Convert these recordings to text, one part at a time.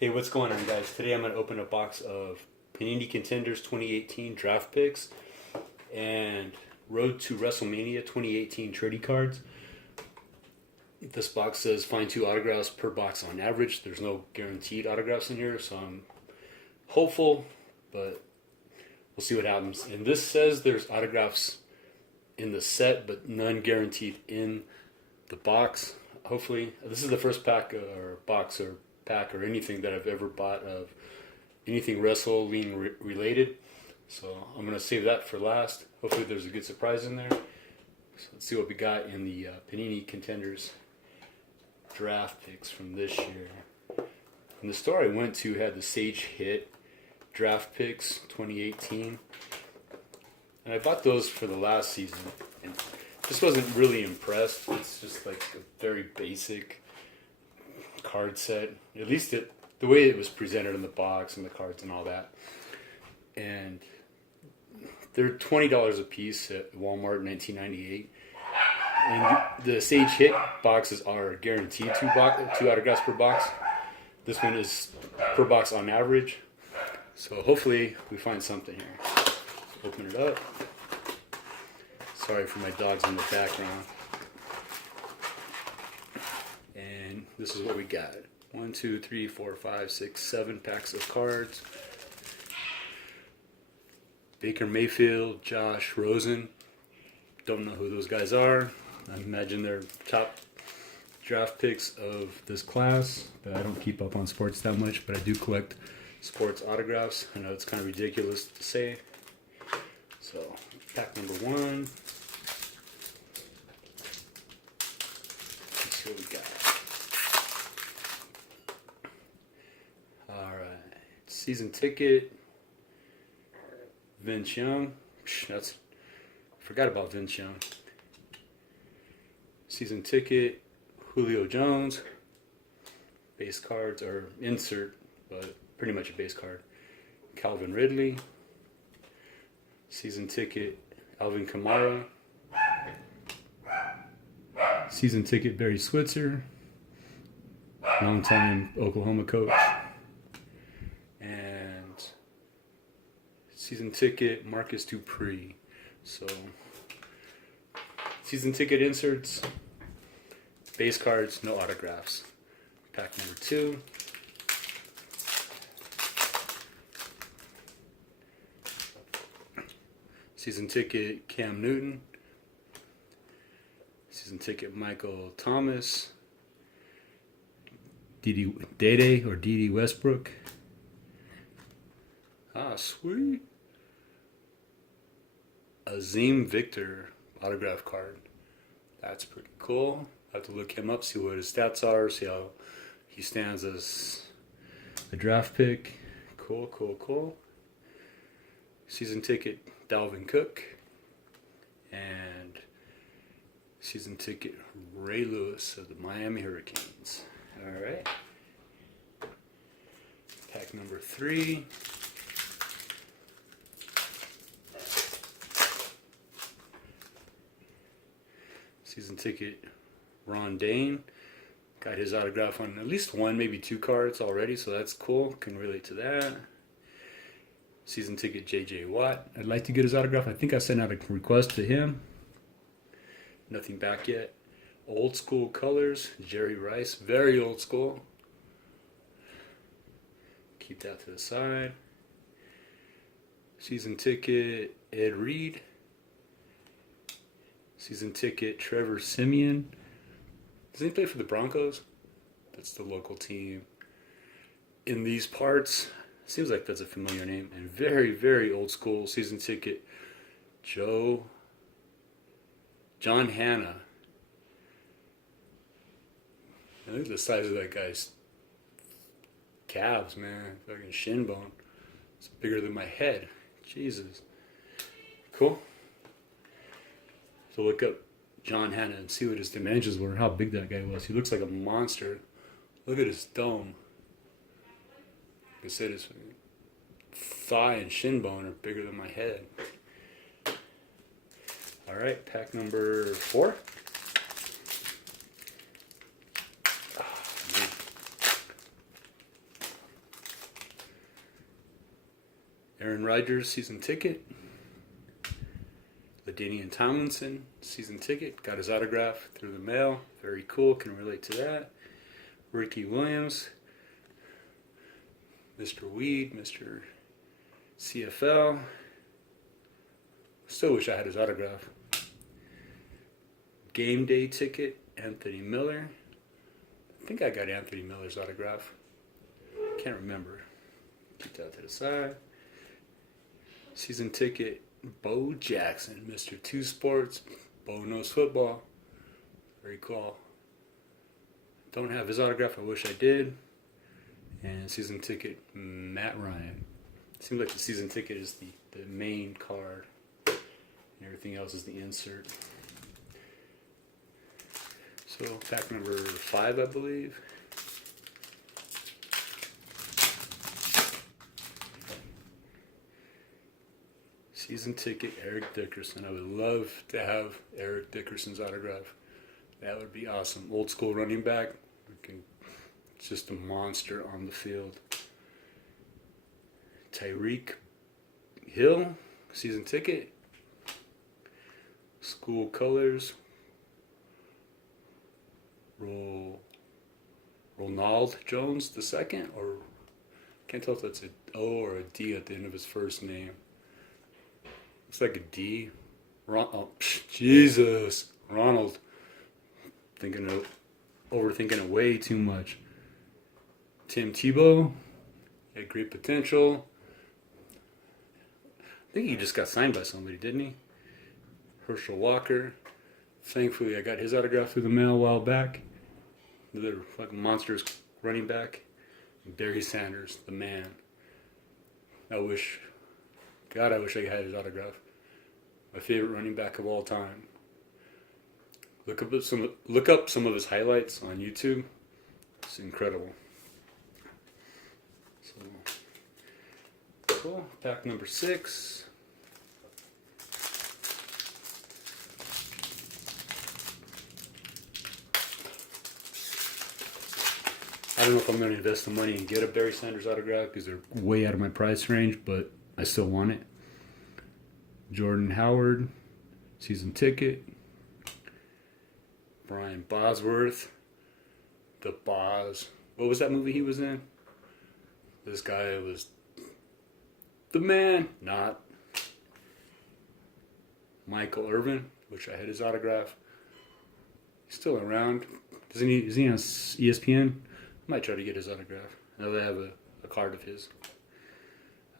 Hey, what's going on, guys? Today I'm going to open a box of Panini Contenders 2018 Draft Picks and Road to Wrestlemania 2018 trading cards. This box says find 2 autographs per box on average. There's no guaranteed autographs in here, so I'm hopeful, but we'll see what happens. And this says there's autographs in the set, but none guaranteed in the box. Hopefully, this is the first pack or box or pack or anything that I've ever bought of anything wrestling related. So I'm going to save that for last. Hopefully there's a good surprise in there. So let's see what we got in the Panini Contenders Draft Picks from this year. And the store I went to had the Sage Hit Draft Picks 2018. And I bought those for the last season. And just wasn't really impressed. It's just like a very basic card set. At least the way it was presented in the box and the cards and all that. And they're $20 a piece at Walmart in 1998. And the Sage Hit boxes are guaranteed 2 autographs per box. This one is per box on average. So hopefully we find something here. Open it up. Sorry for my dogs in the background. And this is what we got. 1, 2, 3, 4, 5, 6, 7 packs of cards. Baker Mayfield, Josh Rosen. Don't know who those guys are. I imagine they're top draft picks of this class. But I don't keep up on sports that much, but I do collect sports autographs. I know it's kind of ridiculous to say. So, pack number 1. Let's see what we got. Alright. Season ticket. Vince Young. Forgot about Vince Young. Season ticket. Julio Jones. Base cards, or insert, but pretty much a base card. Calvin Ridley. Season ticket. Alvin Kamara. Season ticket. Barry Switzer. Longtime Oklahoma coach. And season ticket. Marcus Dupree. So, season ticket inserts. Base cards, no autographs. Pack number 2. Season ticket Cam Newton. Season ticket Michael Thomas. Dede Westbrook. Ah, sweet. Azim Victor autograph card. That's pretty cool. I have to look him up, see what his stats are, see how he stands as a draft pick. Cool. Season ticket Dalvin Cook. And season ticket Ray Lewis of the Miami Hurricanes. Alright. Pack number 3. Season ticket Ron Dane. Got his autograph on at least 1, maybe 2 cards already, so that's cool. Can relate to that. Season ticket J.J. Watt. I'd like to get his autograph. I think I sent out a request to him. Nothing back yet. Old school colors. Jerry Rice. Very old school. Keep that to the side. Season ticket Ed Reed. Season ticket Trevor Siemian. Does he play for the Broncos? That's the local team. In these parts, seems like that's a familiar name. And very, very old school season ticket John Hanna. I think the size of that guy's calves, man. Fucking shin bone. It's bigger than my head. Jesus. Cool. So look up John Hanna and see what his dimensions were, how big that guy was. He looks like a monster. Look at his dome. Like I said, his thigh and shin bone are bigger than my head. Alright, pack number 4. Aaron Rodgers season ticket. LaDainian Tomlinson season ticket. Got his autograph through the mail. Very cool. Can relate to that. Ricky Williams. Mr. Weed. Mr. CFL. Still wish I had his autograph. Game day ticket. Anthony Miller. I think I got Anthony Miller's autograph. Can't remember. Keep that to the side. Season ticket. Bo Jackson, Mr. Two Sports. Bo knows football. Very cool. Don't have his autograph. I wish I did. And season ticket, Matt Ryan. Seems like the season ticket is the main card. And everything else is the insert. So pack number 5, I believe. Season ticket, Eric Dickerson. I would love to have Eric Dickerson's autograph. That would be awesome. Old school running back. Just a monster on the field. Tyreek Hill, season ticket. School colors. Ronald Jones II, or can't tell if that's an O or a D at the end of his first name. Looks like a D. Jesus, Ronald. Overthinking it way too much. Tim Tebow had great potential. I think he just got signed by somebody, didn't he? Herschel Walker. Thankfully, I got his autograph through the mail a while back. Another fucking monstrous running back. Barry Sanders, the man. I wish I had his autograph. My favorite running back of all time. Look up some of his highlights on YouTube. It's incredible. So, cool. Pack number 6. I don't know if I'm going to invest the money and get a Barry Sanders autograph because they're way out of my price range, but I still want it. Jordan Howard, season ticket. Brian Bosworth, the Boz. What was that movie he was in? This guy was the man. Not. Michael Irvin, which I had his autograph. He's still around. Is he on ESPN? I might try to get his autograph. Now they have a card of his.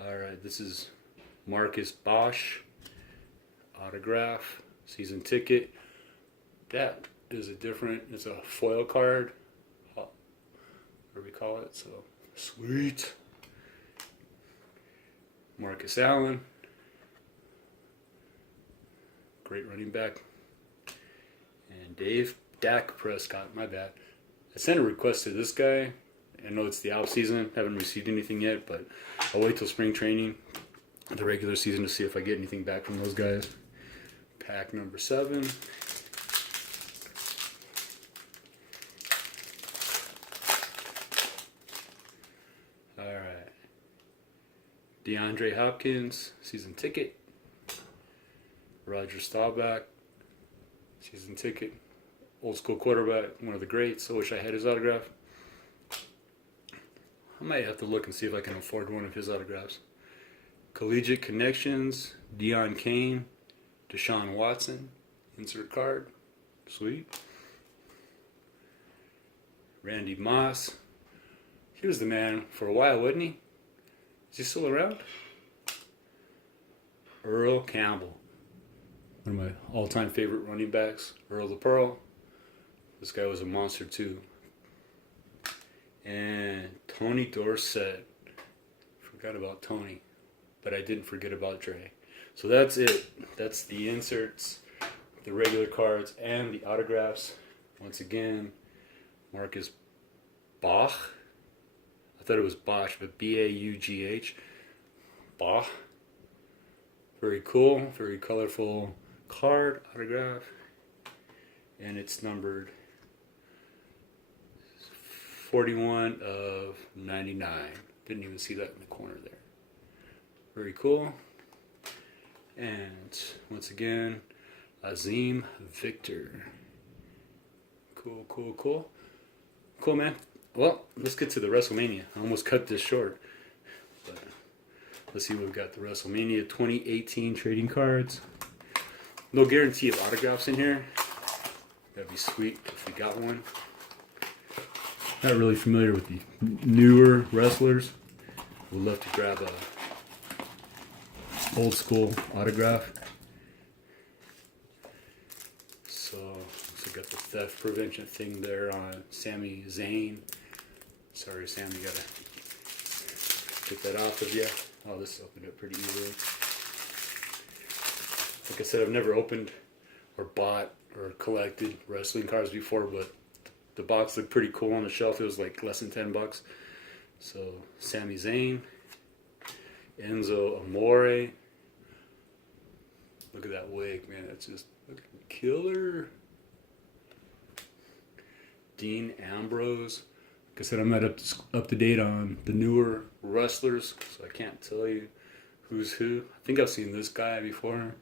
Alright, this is Marcus Bosch. Autograph. Season ticket. That is it's a foil card. Whatever we call it. So, sweet. Marcus Allen. Great running back. And Dak Prescott, my bad. I sent a request to this guy. I know it's the off season. Haven't received anything yet, but I'll wait till spring training, the regular season, to see if I get anything back from those guys. Pack number 7. Alright. DeAndre Hopkins, season ticket. Roger Staubach, season ticket. Old school quarterback, one of the greats. I wish I had his autograph. I might have to look and see if I can afford one of his autographs. Collegiate Connections, Deion Kane, Deshaun Watson, insert card. Sweet. Randy Moss. He was the man for a while, wasn't he? Is he still around? Earl Campbell. One of my all-time favorite running backs. Earl the Pearl. This guy was a monster too. And Tony Dorsett. Forgot about Tony. But I didn't forget about Dre. So that's it. That's the inserts, the regular cards, and the autographs. Once again, Marcus Bach. I thought it was Bosch, but B-A-U-G-H. Bach. Very cool, very colorful card, autograph. And it's numbered 41 of 99. Didn't even see that in the corner there. Very cool. And once again, Azim Victor. Cool, man. Well, let's get to the Wrestlemania. I almost cut this short. But let's see what we've got. The Wrestlemania 2018 trading cards. No guarantee of autographs in here. That'd be sweet if we got one. Not really familiar with the newer wrestlers. Would love to grab a old school autograph. So I got the theft prevention thing there on Sami Zayn. Sorry, Sam, you gotta get that off of you. Oh, this opened up pretty easily. Like I said, I've never opened or bought or collected wrestling cards before, but the box looked pretty cool on the shelf. It was like less than $10. So Sami Zayn, Enzo Amore. Look at that wig, man. That's just killer. Dean Ambrose. Like I said, I'm not up to date on the newer wrestlers, so I can't tell you who's who. I think I've seen this guy before.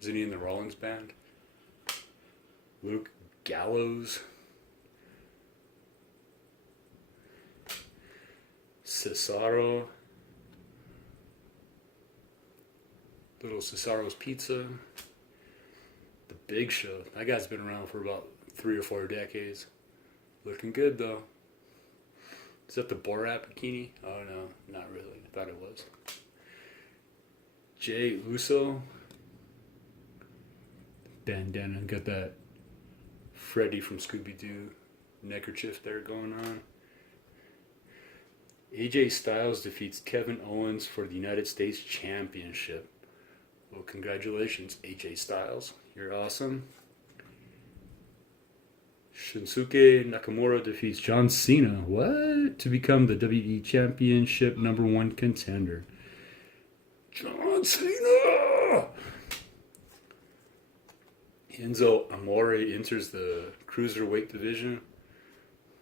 Isn't he in the Rollins band? Luke Gallows. Cesaro. Little Cesaro's Pizza. The Big Show. That guy's been around for about 3 or 4 decades. Looking good though. Is that the Borat bikini? Oh no, not really. I thought it was. Jay Uso. Bandana. Got that Freddy from Scooby-Doo neckerchief there going on. AJ Styles defeats Kevin Owens for the United States Championship. Well, congratulations, AJ Styles. You're awesome. Shinsuke Nakamura defeats John Cena. What? To become the WWE Championship #1 contender. John Cena! Enzo Amore enters the cruiserweight division.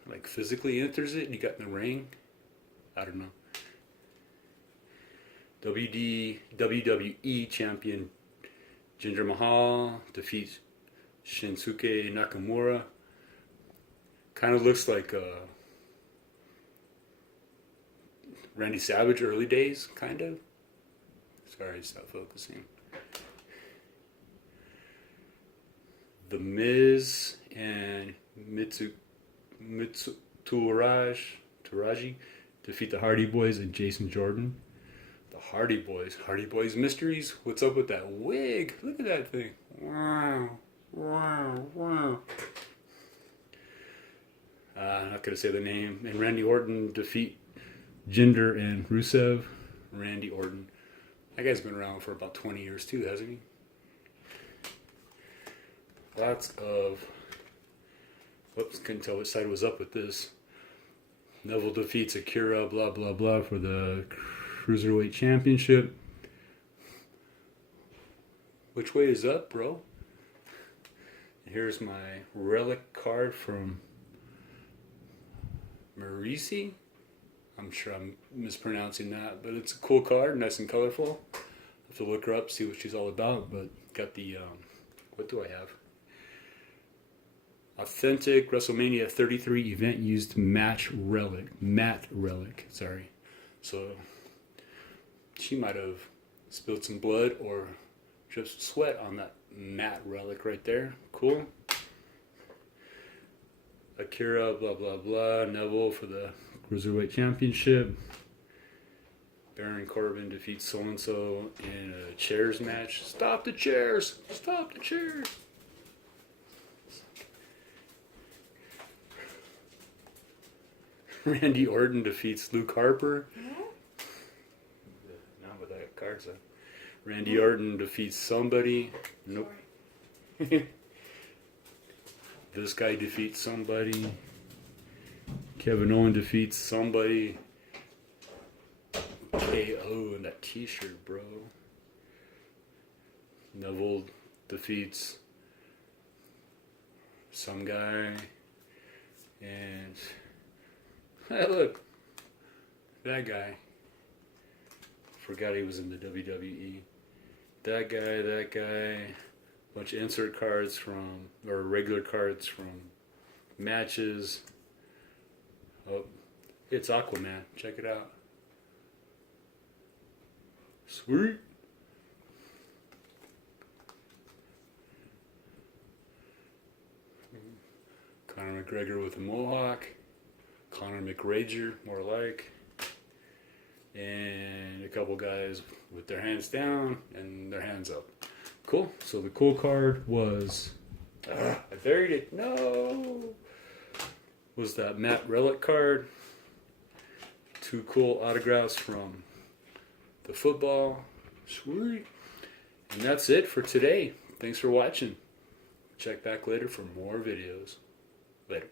Like physically enters it and he got in the ring. I don't know. WWE champion Jinder Mahal defeats Shinsuke Nakamura. Kind of looks like Randy Savage early days, kind of. Sorry, stop focusing. The Miz and Taraji defeat the Hardy Boys and Jason Jordan. The Hardy Boys Mysteries. What's up with that wig? Look at that thing. Wow. I'm not going to say the name. And Randy Orton defeat Jinder and Rusev. Randy Orton. That guy's been around for about 20 years too, hasn't he? Lots of... Whoops, couldn't tell which side was up with this. Neville defeats Akira, blah, blah, blah, for the Cruiserweight Championship. Which way is up, bro? Here's my relic card from Marisi. I'm sure I'm mispronouncing that, but it's a cool card, nice and colorful. I have to look her up, see what she's all about, but got the, what do I have? Authentic WrestleMania 33 event used matte relic, sorry. So, she might have spilled some blood or just sweat on that matte relic right there. Cool. Akira, blah, blah, blah. Neville for the Cruiserweight Championship. Baron Corbin defeats so-and-so in a chairs match. Stop the chairs! Stop the chairs! Randy Orton defeats Luke Harper. Not with that card, so. Randy Orton defeats somebody. Nope. This guy defeats somebody. Kevin Owens defeats somebody. KO in that t-shirt, bro. Neville defeats some guy. And hey, look, that guy Forgot he was in the WWE. That guy. Bunch of insert cards or regular cards from matches. Oh, it's Aquaman. Check it out. Sweet. Conor McGregor with a mohawk. Conor McRager, more like. And a couple guys with their hands down and their hands up. Cool. So the cool card was... I buried it. No! Was that Matt Relic card. 2 cool autographs from the football. Sweet. And that's it for today. Thanks for watching. Check back later for more videos. Later.